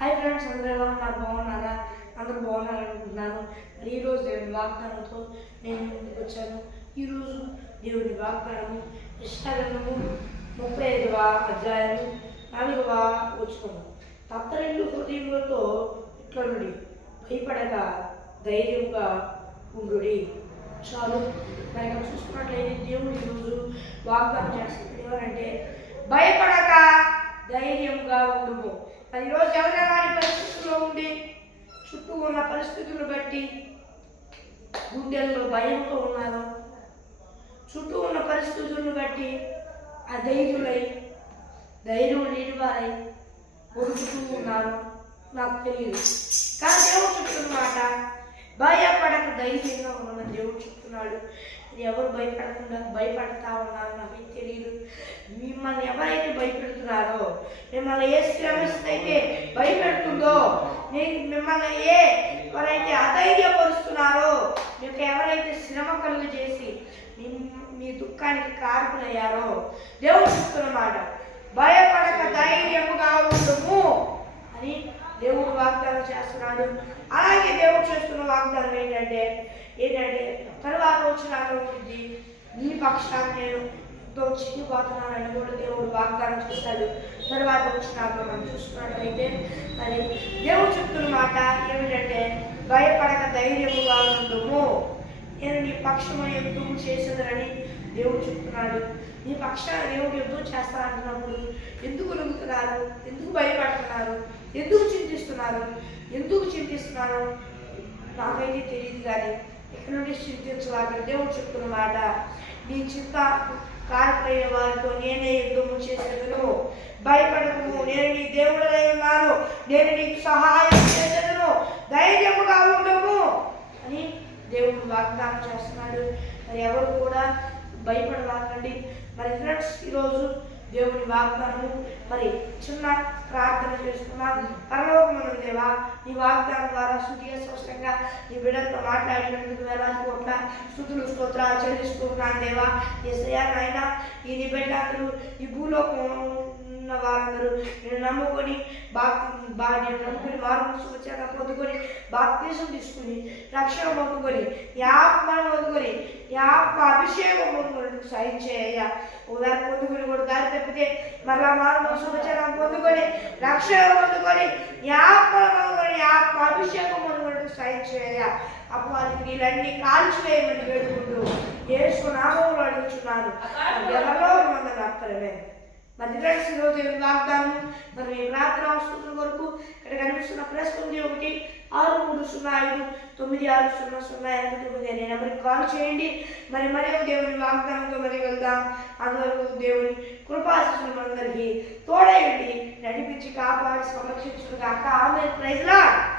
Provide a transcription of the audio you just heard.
Hi friends అందరూ ఎలా ఉన్నారు? బాగున్నారా? అందరూ బాగున్నారు అనుకుంటున్నాను. మరి ఈరోజు దేవుని వాగ్దానంతో నేను ముందుకు వచ్చాను. ఈరోజు దేవుని వాగ్దానము ఇష్టాగనము ముప్పై ఐదవ అధ్యాయము నాలుగవ వచ్చుకున్నాం తత్తరెల్లు హృదయములతో ఇట్లనుడి భయపడక ధైర్యంగా ఉండుడి. చాలు. మరి చూసుకున్నట్లయితే దేవుడు ఈరోజు వాగ్దానం చేస్తున్నాడు ఎవరంటే భయపడక ధైర్యంగా ఉండము. ఈరోజు ఎవరైనా వారి పరిస్థితుల్లో ఉండి చుట్టూ ఉన్న పరిస్థితులు బట్టి గుండెల్లో భయంతో ఉన్నారు చుట్టూ ఉన్న పరిస్థితులను బట్టి అధైర్యులై ధైర్యం లేని వారై కొడుకుతూ ఉన్నారు నాకు తెలియదు. కానీ దేవుడు చెప్తున్న మాట భయపడక ధైర్యంగా ఉండమని దేవుడు చెప్తున్నాడు. ఎవరు భయపడకుండా భయపడతా ఉన్నారు నాకు తెలియదు. మిమ్మల్ని ఎవరైతే భయపెడుతున్నారో మిమ్మల్ని ఏ శ్రమస్థ అయితే భయపెడుతుందో? మీకు మిమ్మల్ని ఏ ఎవరైతే అధైర్యపరుస్తున్నారో మీకు ఎవరైతే శ్రమ కలుగు చేసి మీ మీ దుఃఖానికి కారకులయ్యారో? దేవుడు చెప్తున్నమాట భయపడక ధైర్యముగా ఉండము అని దేవుడు వాగ్దానం చేస్తున్నాడు. అలాగే దేవుడు చేస్తున్న వాగ్దానం ఏంటంటే ఏంటంటే తర్వాత వచ్చిన నీ పక్షాన్ని నేను ఎంతో అని కూడా దేవుడు వాగ్దానం చేస్తాడు తర్వాత వచ్చినాక మనం చూసుకున్నట్లయితే మరి దేవుడు చెప్తున్న మాట ఏమిటంటే భయపడక ధైర్యముగా ఉండము. నేను నీ పక్షము యుద్ధం చేసేదని దేవుడు చెప్తున్నాడు. నీ పక్షాన దేవుడు యుద్ధం చేస్తానంటున్నప్పుడు ఎందుకు నమ్ముతున్నారు? ఎందుకు భయపడుతున్నారు? ఎందుకు చింతిస్తున్నారు? ఎందుకు చింతిస్తున్నారు? నాకైతే తెలియదు కానీ నుండి చింతించవాలి దేవుడు చెప్తున్న మాట నీ చింత కారిపోయిన వారితో నేనే యుద్ధము చేసేదను. భయపడకు. నేను నీ దేవుడై ఉన్నాను. నేను నీకు సహాయం చేసేదను. ధైర్యముగా ఉండము అని దేవుడు వాగ్దానం చేస్తున్నాడు. మరి ఎవరు కూడా భయపడవాకండి. మరి ఫ్రెండ్స్ ఈరోజు దేవుని వాగ్దానము మరి చిన్న ప్రార్థన చేసుకున్నాం పరలోకమున దేవా నీ వాగ్దానం ద్వారా శుద్ధిగా స్పష్టంగా నీ బిడ్డలతో మాట్లాడినందుకు వేలాది కోట్ల స్థుతులు స్తోత్రాలు చెల్లిస్తున్నాను దేవా. ఏసయ్యా నాయన ఈ నీ బిడ్డలందరూ ఈ భూలోకం ఉన్న వారందరూ నేను నమ్ముకొని బాప్తి బా నేను నమ్ముకొని మారు వచ్చాక పొందుకొని బాప్తీసం తీసుకుని రక్షణ పొందుకొని యాత్మను పొందుకొని యాత్మ అభిషేకం పొందుకున్నట్టు సాయం చేయ్యా ఉదాహరణ పొందుకొని కూడా దారి తప్పితే మరలా మారు మనసు వచ్చాక పొందుకొని రక్షణ పొందుకొని యాత్మ పొందుకొని ఆత్మ అభిషేకం పొందుకున్నట్టు సాయం చేయ్యా అపవాదికి నీళ్ళన్నీ కాల్చివేయమని వేడుకుంటూ ఏసు నామంలో అడుగుతున్నాను ఎవరో మంది అర్థమే మరి ఫ్రెండ్స్ ఈరోజు వాగ్దానం? మరి మీ ప్రార్థన అవసరం వరకు ఇక్కడ కనిపిస్తున్న ప్రెస్ ఉంది ఒకటి. ఆరు మూడు సున్నా ఐదు తొమ్మిది ఆరు సున్నా సున్నా ఎనిమిది తొమ్మిది అనే నెంబర్కి కాల్ చేయండి. మరి మరి దేవుని వాగ్దానంతో మరి వెళ్దాం. అందరూ దేవుని కృపాశిస్తున్న మనందరికీ తోడయండి. నడిపించి కాపాడి సంరక్షించుగాక ఆమె ప్రైజ్లా